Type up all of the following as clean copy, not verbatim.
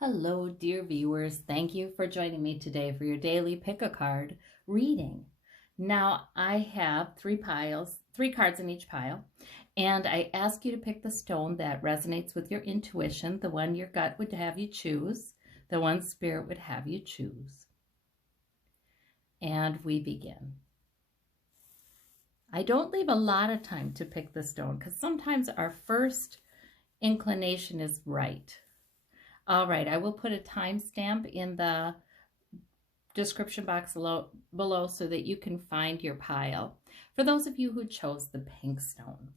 Hello, dear viewers. Thank you for joining me today for your daily pick a card reading. Now, I have three cards in each pile, and I ask you to pick the stone that resonates with your intuition, the one your gut would have you choose, the one spirit would have you choose. And we begin. I don't leave a lot of time to pick the stone because sometimes our first inclination is right. All right, I will put a timestamp in the description box below so that you can find your pile. For those of you who chose the pink stone,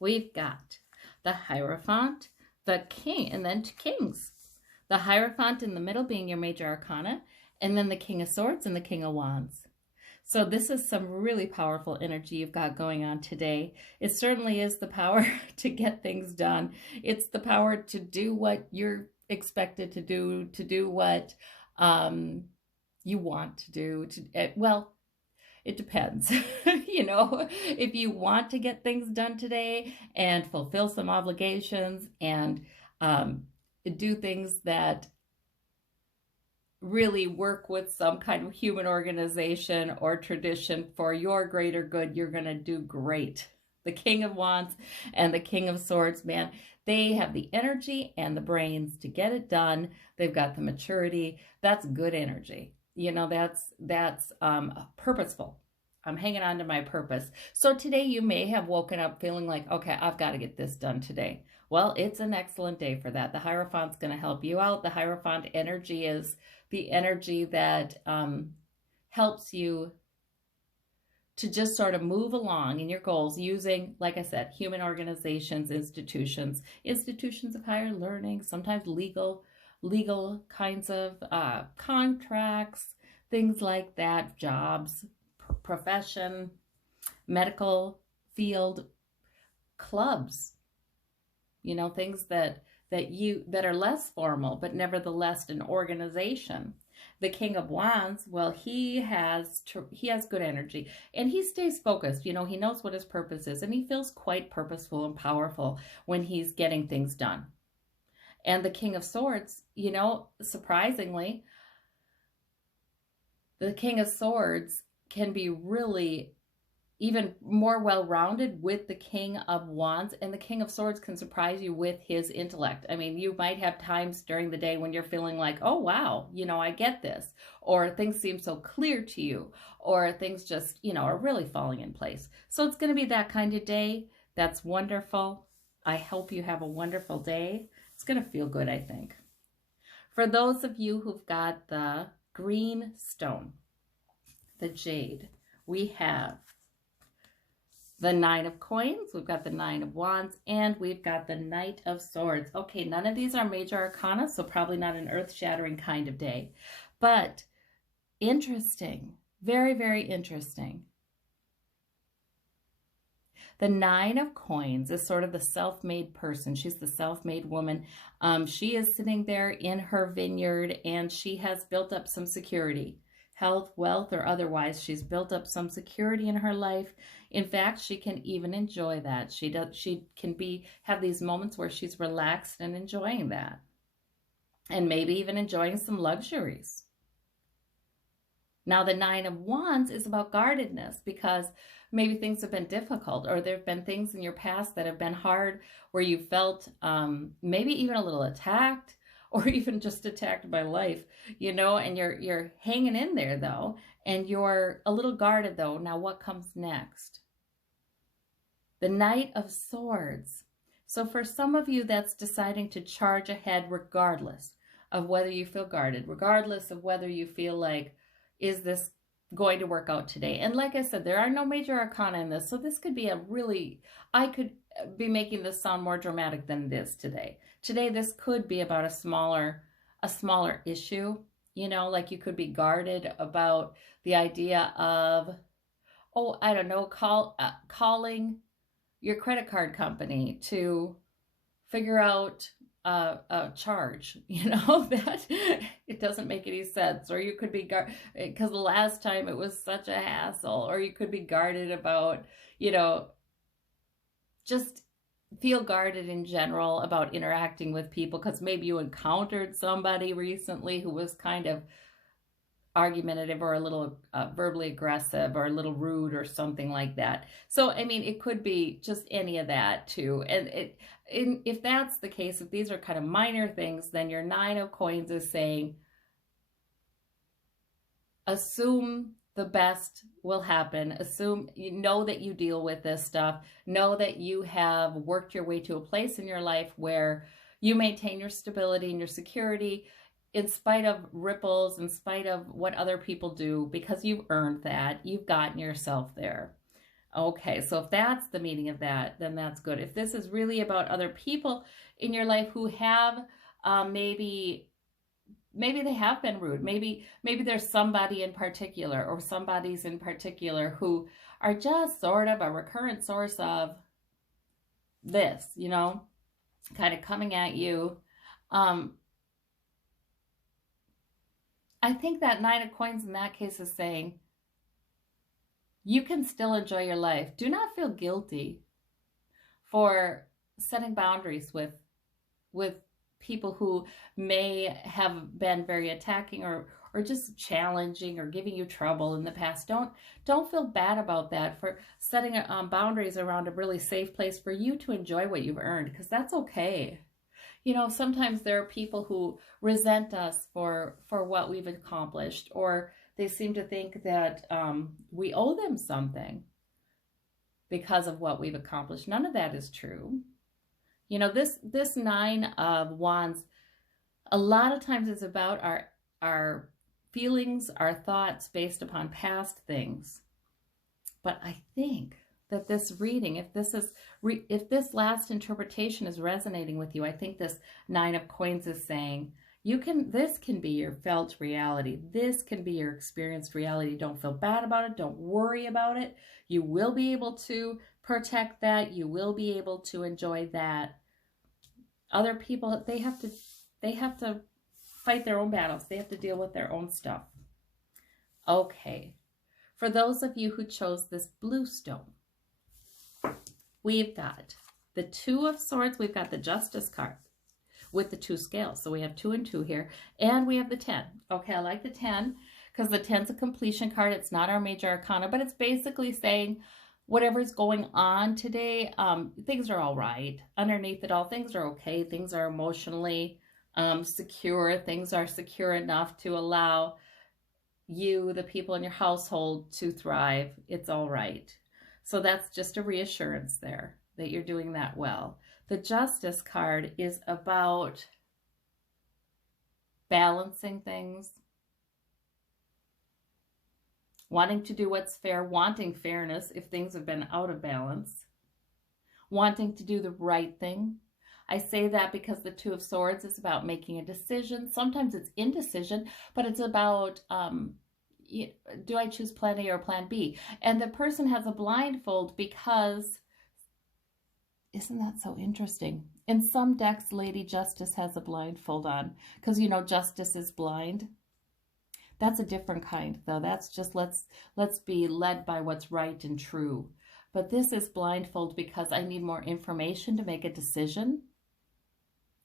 we've got the Hierophant, the King, and then two kings. The Hierophant in the middle being your major arcana, and then the King of Swords and the King of Wands. So this is some really powerful energy you've got going on today. It certainly is the power to get things done. It's the power to do what you're expected to do what you want to do. Well, it depends. If you want to get things done today and fulfill some obligations and do things that really work with some kind of human organization or tradition for your greater good, you're going to do great. The King of Wands and the King of Swords, man, they have the energy and the brains to get it done. They've got the maturity. That's good energy. That's purposeful. I'm hanging on to my purpose. So today you may have woken up feeling like, okay, I've got to get this done today. Well, it's an excellent day for that. The Hierophant's going to help you out. The Hierophant energy is the energy that helps you to just sort of move along in your goals using, like I said, human organizations, institutions of higher learning, sometimes legal kinds of contracts, things like that, jobs, profession, medical field, clubs, things that are less formal, but nevertheless an organization. The King of Wands, well, he has good energy and he stays focused. He knows what his purpose is and he feels quite purposeful and powerful when he's getting things done. And the King of Swords, surprisingly, the King of Swords can be really even more well-rounded with the King of Wands, and the King of Swords can surprise you with his intellect. I mean, you might have times during the day when you're feeling like, oh, wow, I get this, or things seem so clear to you, or things just, are really falling in place. So it's going to be that kind of day. That's wonderful. I hope you have a wonderful day. It's going to feel good, I think. For those of you who've got the green stone, the jade, we have the Nine of Coins, we've got the Nine of Wands, and we've got the Knight of Swords. Okay, none of these are major arcana, so probably not an earth-shattering kind of day, but interesting, very, very interesting. The Nine of Coins is sort of the self-made person. She's the self-made woman. She is sitting there in her vineyard, and she has built up some security. Health, wealth, or otherwise, she's built up some security in her life. In fact, she can even enjoy that. She can have these moments where she's relaxed and enjoying that. And maybe even enjoying some luxuries. Now, the Nine of Wands is about guardedness because maybe things have been difficult or there have been things in your past that have been hard where you felt maybe even a little attacked, or even just attacked by life, and you're hanging in there though, and you're a little guarded though. Now what comes next? The Knight of Swords. So for some of you, that's deciding to charge ahead regardless of whether you feel guarded, regardless of whether you feel like, is this going to work out today? And like I said, there are no major arcana in this, so this could be I could be making this sound more dramatic than it is today. Today, this could be about a smaller issue, like you could be guarded about the idea of, oh, I don't know, calling your credit card company to figure out a charge, that it doesn't make any sense. Or you could be guarded because the last time it was such a hassle, or you could be guarded about, just feel guarded in general about interacting with people because maybe you encountered somebody recently who was kind of argumentative or a little verbally aggressive or a little rude or something like that. So, I mean, it could be just any of that too. And if that's the case, if these are kind of minor things, then your Nine of Coins is saying, assume the best will happen. Assume, you know, that you deal with this stuff. Know that you have worked your way to a place in your life where you maintain your stability and your security in spite of ripples, in spite of what other people do, because you've earned that. You've gotten yourself there. Okay, so if that's the meaning of that, then that's good. If this is really about other people in your life who have maybe they have been rude. Maybe there's somebody in particular or somebodies in particular who are just sort of a recurrent source of this, you know, kind of coming at you. I think that Nine of Coins in that case is saying you can still enjoy your life. Do not feel guilty for setting boundaries with people who may have been very attacking or just challenging or giving you trouble in the past. Don't feel bad about that, for setting boundaries around a really safe place for you to enjoy what you've earned, because that's okay. You know, sometimes there are people who resent us for what we've accomplished, or they seem to think that we owe them something because of what we've accomplished. None of that is true. You know, this Nine of Wands, a lot of times is about our feelings, our thoughts based upon past things. But I think that this reading, if this last interpretation is resonating with you, I think this Nine of Coins is saying this can be your felt reality. This can be your experienced reality. Don't feel bad about it. Don't worry about it. You will be able to protect that. You will be able to enjoy that. Other people, they have to fight their own battles. They have to deal with their own stuff. Okay. For those of you who chose this blue stone, we've got the Two of Swords. We've got the Justice card with the 2 scales. So we have 2 and 2 here. And we have the 10. Okay, I like the 10 because the 10's a completion card. It's not our major arcana, but it's basically saying whatever's going on today, things are all right. Underneath it all, things are okay. Things are emotionally secure. Things are secure enough to allow you, the people in your household, to thrive. It's all right. So that's just a reassurance there that you're doing that well. The Justice card is about balancing things, wanting to do what's fair, wanting fairness if things have been out of balance, wanting to do the right thing. I say that because the Two of Swords is about making a decision. Sometimes it's indecision, but it's about, do I choose plan A or plan B? And the person has a blindfold because, isn't that so interesting? In some decks, Lady Justice has a blindfold on because, you know, Justice is blind. That's a different kind, though. That's just let's be led by what's right and true. But this is blindfold because I need more information to make a decision.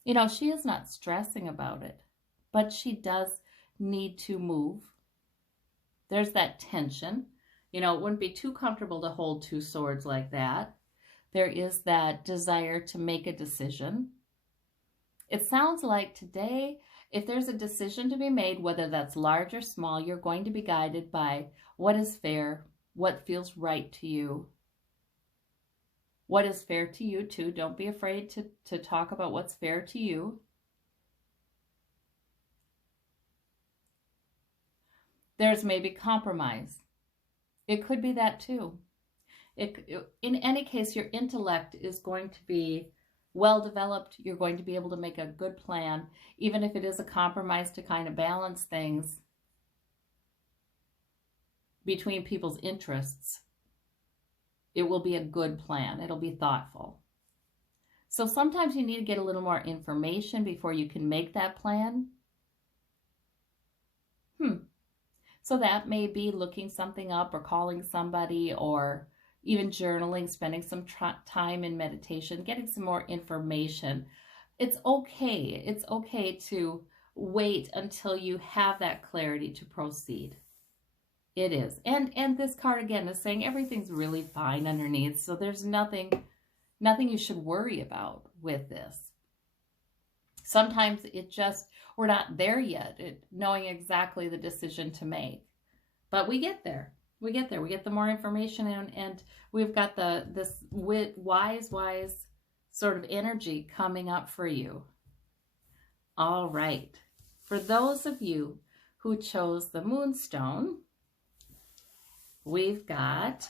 You know, she is not stressing about it, but she does need to move. There's that tension. You know, it wouldn't be too comfortable to hold 2 swords like that. There is that desire to make a decision. It sounds like today, if there's a decision to be made, whether that's large or small, you're going to be guided by what is fair, what feels right to you, what is fair to you too. Don't be afraid to talk about what's fair to you. There's maybe compromise. It could be that too. In any case, your intellect is going to be well developed. You're going to be able to make a good plan, even if it is a compromise to kind of balance things between people's interests. It will be a good plan. It'll be thoughtful. So sometimes you need to get a little more information before you can make that plan. So that may be looking something up or calling somebody or, even journaling, spending some time in meditation, getting some more information. It's okay. It's okay to wait until you have that clarity to proceed. It is. And this card again is saying everything's really fine underneath. So there's nothing you should worry about with this. Sometimes we're not there yet, knowing exactly the decision to make. But we get there. We get there. We get the more information and we've got this wise sort of energy coming up for you. All right. For those of you who chose the Moonstone, we've got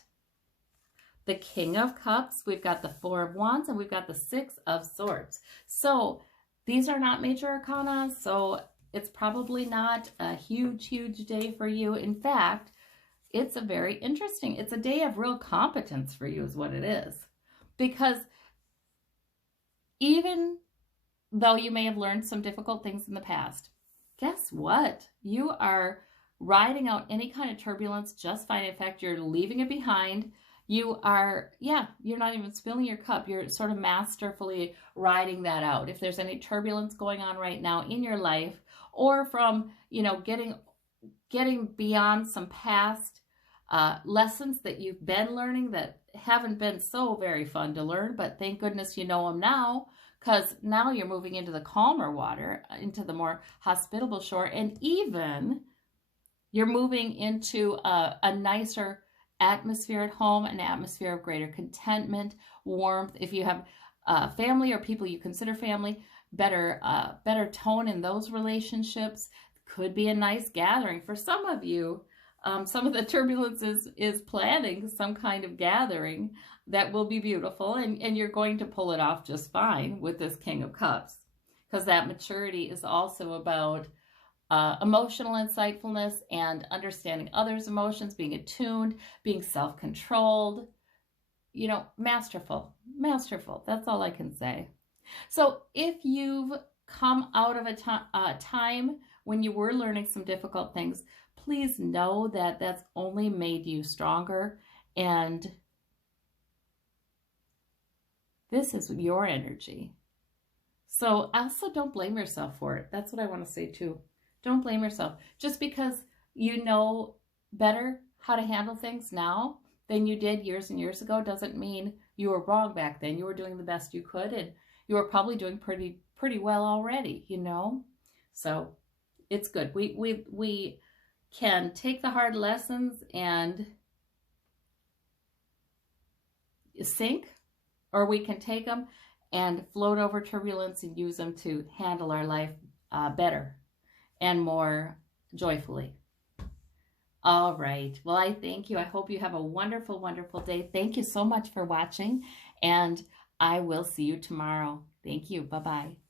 the King of Cups, we've got the Four of Wands, and we've got the Six of Swords. So these are not major arcana, so it's probably not a huge day for you. In fact, it's a day of real competence for you is what it is. Because even though you may have learned some difficult things in the past, guess what? You are riding out any kind of turbulence just fine. In fact, you're leaving it behind. You're not even spilling your cup. You're sort of masterfully riding that out. If there's any turbulence going on right now in your life, or from, getting beyond some past lessons that you've been learning that haven't been so very fun to learn, but thank goodness you know them now, because now you're moving into the calmer water, into the more hospitable shore, and even you're moving into a nicer atmosphere at home, an atmosphere of greater contentment, warmth. If you have family or people you consider family, better tone in those relationships. Could be a nice gathering. For some of you, some of the turbulence is planning some kind of gathering that will be beautiful, and you're going to pull it off just fine with this King of Cups, because that maturity is also about emotional insightfulness and understanding others' emotions, being attuned, being self-controlled, masterful. That's all I can say. So if you've come out of a time when you were learning some difficult things, please know that that's only made you stronger, and this is your energy. So also don't blame yourself for it. That's what I want to say too. Don't blame yourself. Just because you know better how to handle things now than you did years and years ago doesn't mean you were wrong back then. You were doing the best you could, and you were probably doing pretty well already, So it's good. We can take the hard lessons and sink, or we can take them and float over turbulence and use them to handle our life better and more joyfully. All right. Well, I thank you. I hope you have a wonderful, wonderful day. Thank you so much for watching, and I will see you tomorrow. Thank you. Bye-bye.